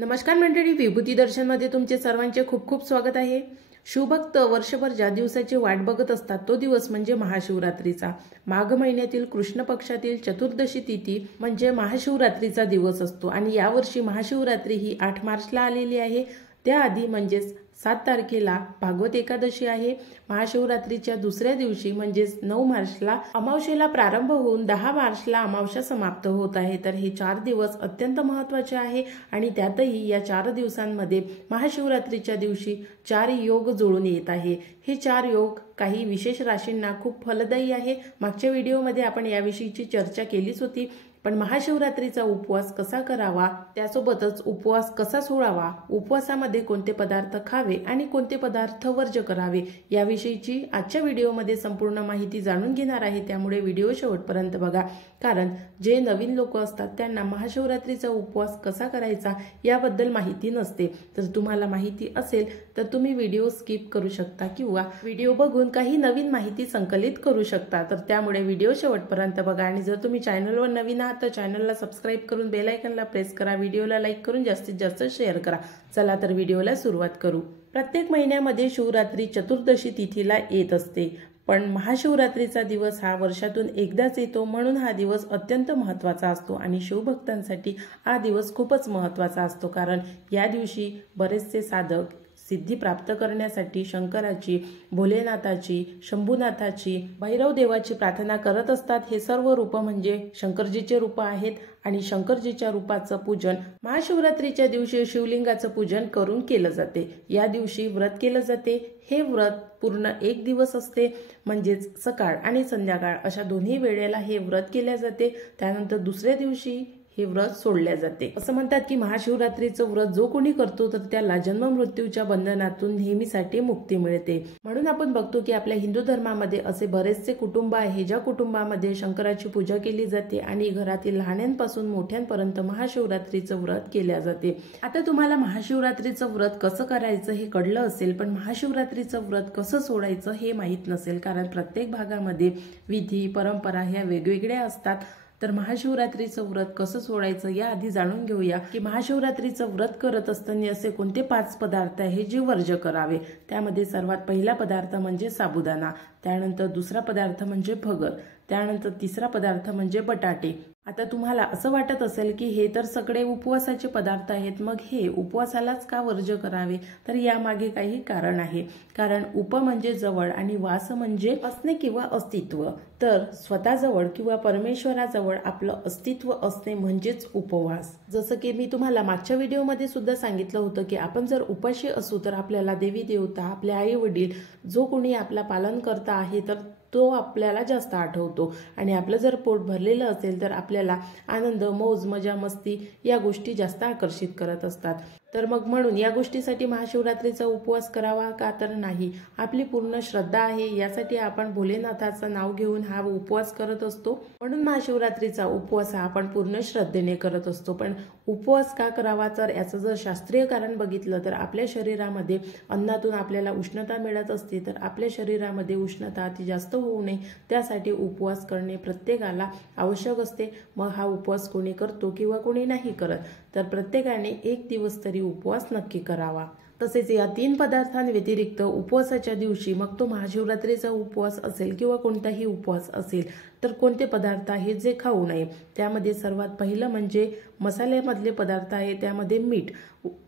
नमस्कार मंडळी, विभूती दर्शनमध्ये तुमचे सर्वांचे खूप खूप स्वागत आहे। शिवभक्त वर्षभर ज्या दिवसाची वाट बघत असतात तो दिवस म्हणजे महाशिवरात्रीचा। माघ महिन्यातील कृष्ण पक्षातील चतुर्दशी तिथी म्हणजे महाशिवरात्रीचा दिवस असतो आणि यावर्षी महाशिवरात्री ही 8 मार्चला आलेली आहे। त्याआधी म्हणजेच 7 तारखेला भागवत एकादशी आहे। महाशिवरात्रीच्या दुसऱ्या दिवशी म्हणजेच 9 मार्चला अमावस्येला प्रारंभ होऊन 10 मार्चला अमावस्या समाप्त होत आहे। तर हे 4 दिवस अत्यंत महत्त्वाचे आहे आणि त्यातही या 4 दिवसांमध्ये महाशिवरात्रीच्या दिवशी 4 योग जुळून येत आहे। हे 4 योग काही विशेष राशींना खूप फलदायी आहे। मागच्या व्हिडिओमध्ये आपण याविषयीची चर्चा केलीच होती। पण महाशिवरात्रीचा उपवास कसा करावा, त्यासोबतच उपवास कसा सोडावा, उपवासामध्ये कोणते पदार्थ खावे आणि कोणते पदार्थ वर्ज्य करावे याविषयीची आजच्या व्हिडिओमध्ये संपूर्ण माहिती जाणून घेणार आहे। त्यामुळे व्हिडिओ शेवटपर्यंत बघा, कारण जे नवीन लोक असतात त्यांना महाशिवरात्रीचा उपवास कसा करायचा याबद्दल माहिती नसते। तर तुम्हाला माहिती असेल तर तुम्ही व्हिडिओ स्किप करू शकता किंवा व्हिडिओ बघून काही नवीन माहिती संकलित करू शकता। तर त्यामुळे व्हिडिओ शेवटपर्यंत बघा आणि जर तुम्ही चॅनलवर नवीन तर चॅनलला सबस्क्राइब करून बेल आयकॉनला प्रेस करा, व्हिडिओला लाईक करून जास्तीत जास्त शेअर करा। चला तर व्हिडिओला सुरुवात करू। प्रत्येक महिन्यामध्ये शिवरात्री चतुर्दशी तिथीला येत असते, पण महाशिवरात्रीचा दिवस हा वर्षातून एकदाच येतो, म्हणून हा दिवस अत्यंत महत्त्वाचा असतो आणि शिवभक्तांसाठी हा दिवस खूपच महत्त्वाचा असतो। कारण या दिवशी बरेचसे साधक सिद्धी प्राप्त करण्यासाठी शंकराची, भोलेनाथाची, शंभूनाथाची, भैरव देवाची प्रार्थना करत असतात। हे सर्व रूप म्हणजे शंकरजीचे रूप आहेत आणि शंकरजीच्या रूपाचं पूजन महाशिवरात्रीच्या दिवशी शिवलिंगाचं पूजन करून केलं जाते। या दिवशी व्रत केलं जाते। हे व्रत पूर्ण 1 दिवस असते, म्हणजेच सकाळ आणि संध्याकाळ अशा दोन्ही वेळेला हे व्रत केले जाते। त्यानंतर दुसऱ्या दिवशी हे व्रत सोडले जाते। असं म्हणतात की महाशिवरात्रीचं व्रत जो कोणी करतो तर त्याला जन्म मृत्यूच्या बंधनातून नेहमीसाठी मुक्ती मिळते। म्हणून आपण बघतो की आपल्या हिंदू धर्मामध्ये असे बरेचसे कुटुंब आहे ज्या कुटुंबामध्ये शंकराची पूजा केली जाते आणि घरातील लहानांपासून मोठ्यांपर्यंत महाशिवरात्रीचं व्रत केले जाते। आता तुम्हाला महाशिवरात्रीचं व्रत कसं करायचं हे कळलं असेल, पण महाशिवरात्रीचं व्रत कसं सोडायचं हे माहीत नसेल, कारण प्रत्येक भागामध्ये विधी परंपरा ह्या वेगवेगळ्या असतात। तर महाशिवरात्रीचं व्रत कसं सोडायचं या आधी जाणून घेऊया की महाशिवरात्रीचं व्रत करत असताना असे कोणते 5 पदार्थ आहे जे वर्ज्य करावे। त्यामध्ये सर्वात पहिला पदार्थ म्हणजे साबुदाणा, त्यानंतर दुसरा पदार्थ म्हणजे भगर, त्यानंतर तिसरा पदार्थ म्हणजे बटाटे। आता तुम्हाला असं वाटत असेल की हे तर सगळे उपवासाचे पदार्थ आहेत, मग हे उपवासालाच का वर्ज्य करावे? तर यामागे काही कारण आहे। कारण उप म्हणजे जवळ आणि वास म्हणजे असणे किंवा अस्तित्व। तर स्वतःजवळ किंवा परमेश्वराजवळ आपलं अस्तित्व असणे म्हणजेच उपवास। जसं की मी तुम्हाला मागच्या व्हिडिओमध्ये सुद्धा सांगितलं होतं की आपण जर उपाशी असू तर आपल्याला देवी देवता, आपले आई वडील, जो कोणी आपला पालन करता आहे तर तो आपल्याला जास्त आठवतो आणि आपलं जर पोट भरलेलं असेल तर आपल्याला आनंद, मौज, मजा, मस्ती या गोष्टी जास्त आकर्षित करत असतात। तर मग म्हणून या गोष्टीसाठी महाशिवरात्रीचा उपवास करावा का? तर नाही, आपली पूर्ण श्रद्धा आहे, यासाठी आपण भोलेनाथाचं नाव घेऊन हा उपवास करत असतो। म्हणून महाशिवरात्रीचा उपवास हा आपण पूर्ण श्रद्धेने करत असतो। पण उपवास का करावा? तर याचं जर शास्त्रीय कारण बघितलं तर आपल्या शरीरामध्ये अन्नातून आपल्याला उष्णता मिळत असते, तर आपल्या शरीरामध्ये उष्णता अति जास्त होऊ नये त्यासाठी उपवास करणे प्रत्येकाला आवश्यक असते। मग हा उपवास कोणी करतो किंवा कोणी नाही करत, तर प्रत्येकाने 1 दिवस तरी उपवास नक्की करावा। तसेच या 3 पदार्थांव्यतिरिक्त उपवासाच्या दिवशी, मग तो महाशिवरात्रीचा उपवास असेल किंवा कोणताही उपवास असेल, तर कोणते पदार्थ आहेत जे खाऊ नये? त्यामध्ये सर्वात पहिलं म्हणजे मसाल्यामधले पदार्थ आहे। त्यामध्ये मीठ,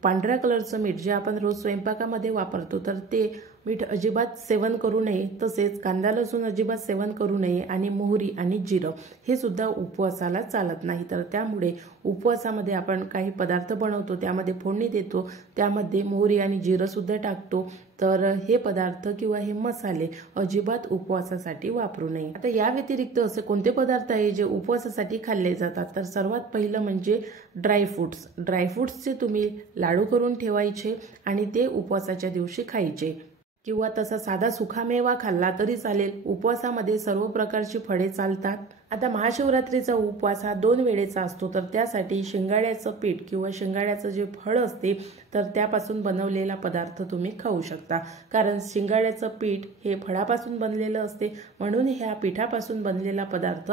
पांढऱ्या कलरचं मीठ जे आपण रोज स्वयंपाकामध्ये वापरतो तर ते मीठ अजिबात सेवन करू नये। तसेच कांदा लसूण अजिबात सेवन करू नये आणि मोहरी आणि जिरं हे सुद्धा उपवासाला चालत नाही। तर त्यामुळे उपवासामध्ये आपण काही पदार्थ बनवतो, त्यामध्ये फोडणी देतो, त्यामध्ये मोहरी आणि जिरं सुद्धा टाकतो, तर हे पदार्थ किंवा हे मसाले अजिबात उपवासासाठी वापरू नये। आता या व्यतिरिक्त असे कोणते पदार्थ आहे जे उपवासासाठी खाल्ले जातात? तर सर्वात पहिलं म्हणजे ड्रायफ्रुट्स। ड्रायफ्रुट्सचे तुम्ही लाडू करून ठेवायचे आणि ते उपवासाच्या दिवशी खायचे, किंवा तसा साधा सुखामेवा खाल्ला तरी चालेल। उपवासामध्ये सर्व प्रकारची फळे चालतात। आता महाशिवरात्रीचा उपवास हा 2 वेळेचा असतो, तर त्यासाठी शिंगाड्याचं पीठ किंवा शिंगाड्याचं जे फळ असते तर त्यापासून बनवलेला पदार्थ तुम्ही खाऊ शकता। कारण शिंगाड्याचं पीठ हे फळापासून बनलेलं असते, म्हणून ह्या पिठापासून बनलेला पदार्थ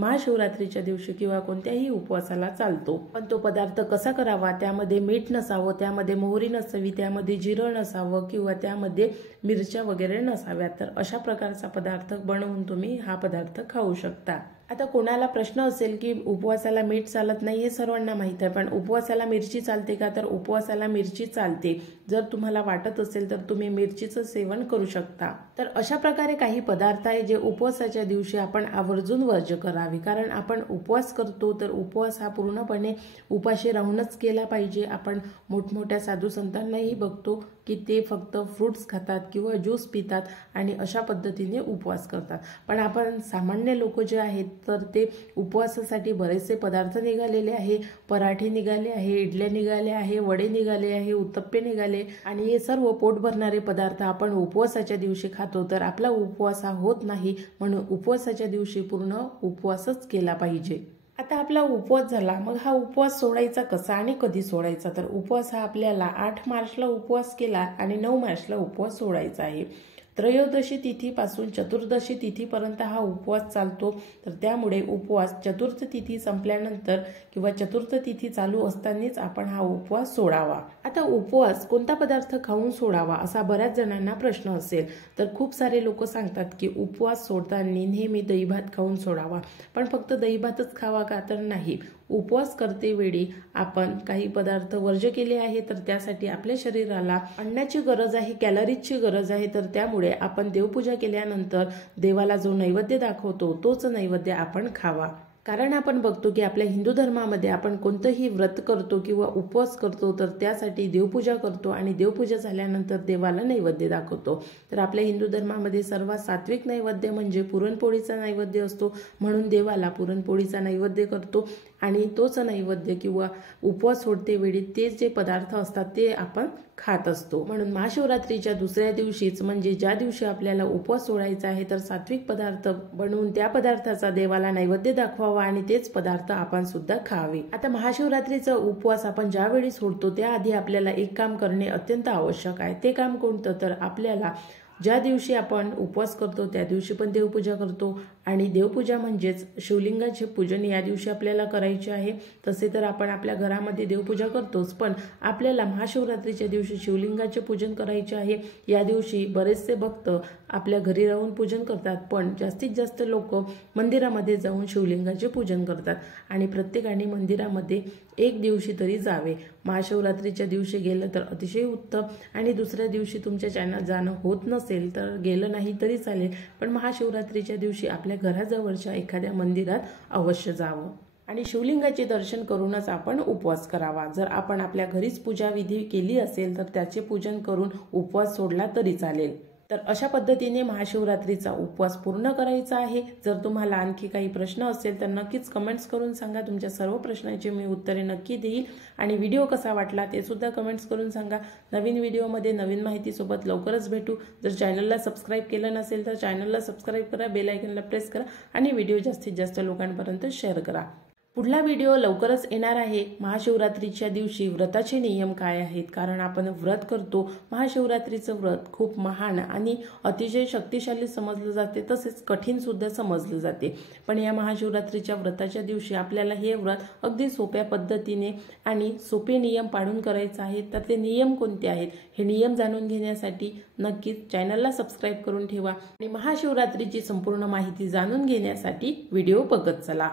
महाशिवरात्रीच्या दिवशी किंवा कोणत्याही उपवासाला चालतो। पण तो पदार्थ कसा करावा, त्यामध्ये मीठ नसावं, त्यामध्ये मोहरी नसावी, त्यामध्ये जिरं नसावं किंवा त्यामध्ये मिरच्या वगैरे नसाव्यात। तर अशा प्रकारचा पदार्थ बनवून तुम्ही हा पदार्थ खाऊ शकता। आता कोणाला प्रश्न असेल की उपवासाला मीठ चालत नाही, हे सर्वांना माहित आहे, पण उपवासाला मिरची चालते का? तर उपवासाला मिरची चालते। जर तुम्हाला वाटत असेल तर तुम्ही मिरचीचं सेवन करू शकता। तर अशा प्रकारे काही पदार्थ आहे जे उपवासाच्या दिवशी आपण आवर्जून वर्ज्य करावे, कारण आपण उपवास करतो तर उपवास हा पूर्णपणे उपाशी राहूनच केला पाहिजे। आपण मोठमोठ्या साधू संतांनाही बघतो की ते फक्त फ्रूट्स खातात किंवा ज्यूस पितात आणि अशा पद्धतीने उपवास करतात, पण आपण सामान्य लोक जे आहेत तर ते उपवासासाठी बरेचसे पदार्थ निघालेले आहे। पराठे निघाले आहे, इडल्या निघाले आहे, वडे निघाले आहे, उत्तप्पे निघाले आणि हे सर्व पोट भरणारे पदार्थ आपण उपवासाच्या दिवशी खातो, तर आपला उपवास हा होत नाही। म्हणून उपवासाच्या दिवशी पूर्ण उपवासच केला पाहिजे। आता आपला उपवास झाला, मग हा उपवास सोडायचा कसा आणि कधी सोडायचा? तर उपवास हा आपल्याला 8 मार्चला उपवास केला आणि 9 मार्चला उपवास सोडायचा आहे। त्रयोदशी तिथीपासून चतुर्दशी तिथीपर्यंत हा उपवास चालतो, तर त्यामुळे उपवास चतुर्थ तिथी संपल्यानंतर किंवा चतुर्थ तिथी चालू असतानाच आपण हा उपवास सोडावा। आता उपवास कोणता पदार्थ खाऊन सोडावा असा बऱ्याच जणांना प्रश्न असेल, तर खूप सारे लोक सांगतात की उपवास सोडताना नेहमी दही भात खाऊन सोडावा, पण फक्त दही भातच खावा का? तर नाही। उपवास करते वेळी आपण काही पदार्थ वर्ज्य केले आहे, तर त्यासाठी आपल्या शरीराला अन्नाची गरज आहे, कॅलरीजची गरज आहे, तर त्यामुळे आपण देवपूजा केल्यानंतर देवाला जो नैवेद्य दाखवतो तोच नैवेद्य आपण खावा। कारण आपण बघतो की आपल्या हिंदू धर्मामध्ये आपण कोणतंही व्रत करतो किंवा उपवास करतो तर त्यासाठी देवपूजा करतो आणि देवपूजा झाल्यानंतर देवाला नैवेद्य दाखवतो। तर आपल्या हिंदू धर्मामध्ये सर्वात सात्विक नैवेद्य म्हणजे पुरणपोळीचा नैवेद्य असतो, म्हणून देवाला पुरणपोळीचा नैवेद्य करतो आणि तोच नैवेद्य किंवा उपवास सोडते वेळी ते जे पदार्थ असतात ते आपण खात असतो। म्हणून महाशिवरात्रीच्या दुसऱ्या दिवशीच म्हणजे ज्या दिवशी आपल्याला उपवास सोडायचा आहे तर सात्विक पदार्थ बनवून त्या पदार्थाचा देवाला नैवेद्य दाखवावा आणि तेच पदार्थ आपण सुद्धा खावे। आता महाशिवरात्रीचा उपवास आपण ज्यावेळी सोडतो त्याआधी आपल्याला एक काम करणे अत्यंत आवश्यक आहे। ते काम कोणतं? तर आपल्याला ज्या दिवशी आपण उपवास करतो त्या दिवशी पण देवपूजा करतो आणि देवपूजा म्हणजेच शिवलिंगाचे पूजन या दिवशी आपल्याला करायचे आहे। तसे तर आपण आपल्या घरामध्ये देवपूजा करतोच, पण आपल्याला महाशिवरात्रीच्या दिवशी शिवलिंगाचे पूजन करायचे आहे। या दिवशी बरेचसे भक्त आपल्या घरी राहून पूजन करतात, पण जास्तीत जास्त लोक मंदिरामध्ये जाऊन शिवलिंगाचे पूजन करतात आणि प्रत्येकाने मंदिरामध्ये एक दिवशी तरी जावे। महाशिवरात्रीच्या दिवशी गेलं तर अतिशय उत्तम आणि दुसऱ्या दिवशी तुमच्या चॅनल जाणं होत नसेल तर गेलं नाही तरी चालेल, पण महाशिवरात्रीच्या दिवशी आपल्या घराजवळच्या एखाद्या मंदिरात अवश्य जावं आणि शिवलिंगाचे दर्शन करूनच आपण उपवास करावा। जर आपण आपल्या घरीच पूजा विधी केली असेल तर त्याचे पूजन करून उपवास सोडला तरी चालेल। तर अशा पद्धतीने महाशिवरात्रीचा उपवास पूर्ण करायचा आहे। जर तुम्हाला आणखी काही प्रश्न असेल तर नक्कीच कमेंट्स करून सांगा, तुमच्या सर्व प्रश्नांची मी उत्तरे नक्की देईल आणि व्हिडिओ कसा वाटला ते सुद्धा कमेंट्स करून सांगा। नवीन व्हिडिओमध्ये नवीन माहितीसोबत लवकरच भेटू। जर चॅनलला सबस्क्राईब केलं नसेल तर चॅनलला सबस्क्राईब करा, बेल आयकॉनला प्रेस करा आणि व्हिडिओ जास्तीत जास्त लोकांपर्यंत शेअर करा। पुढला व्हिडिओ लवकरच येणार आहे। महाशिवरात्रीच्या दिवशी व्रताचे नियम काय आहेत, कारण आपण व्रत करतो। महाशिवरात्रीचं व्रत खूप महान आणि अतिशय शक्तिशाली समजलं जाते, तसेच कठीण सुद्धा समजलं जाते, पण या महाशिवरात्रीच्या व्रताच्या दिवशी आपल्याला हे व्रत अगदी सोप्या पद्धतीने आणि सोपे नियम पाळून करायचं आहे। तर ते नियम कोणते आहेत हे नियम जाणून घेण्यासाठी नक्कीच चॅनलला सबस्क्राईब करून ठेवा आणि महाशिवरात्रीची संपूर्ण माहिती जाणून घेण्यासाठी व्हिडिओ बघत चला।